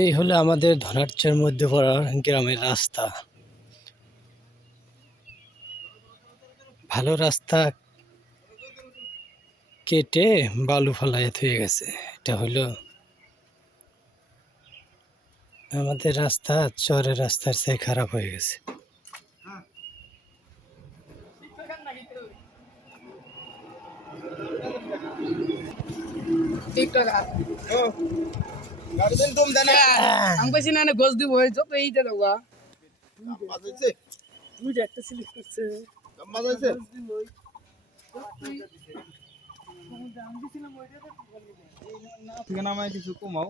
এই হলো আমাদের ধনাঢ্যের মধ্যে পড়া গ্রামের রাস্তা। ভালো রাস্তা কেটে বালু ফেলাইয়া থুয়ে গেছে। এটা হলো আমাদের রাস্তা, চরের রাস্তার চেয়ে খারাপ হয়ে গেছে। আমি পাইছি না গোছ দিব যত এইটা দেওয়া তুই একটা সিলেক্ট করছে ঠিকানা আমায় কিছু কমাও।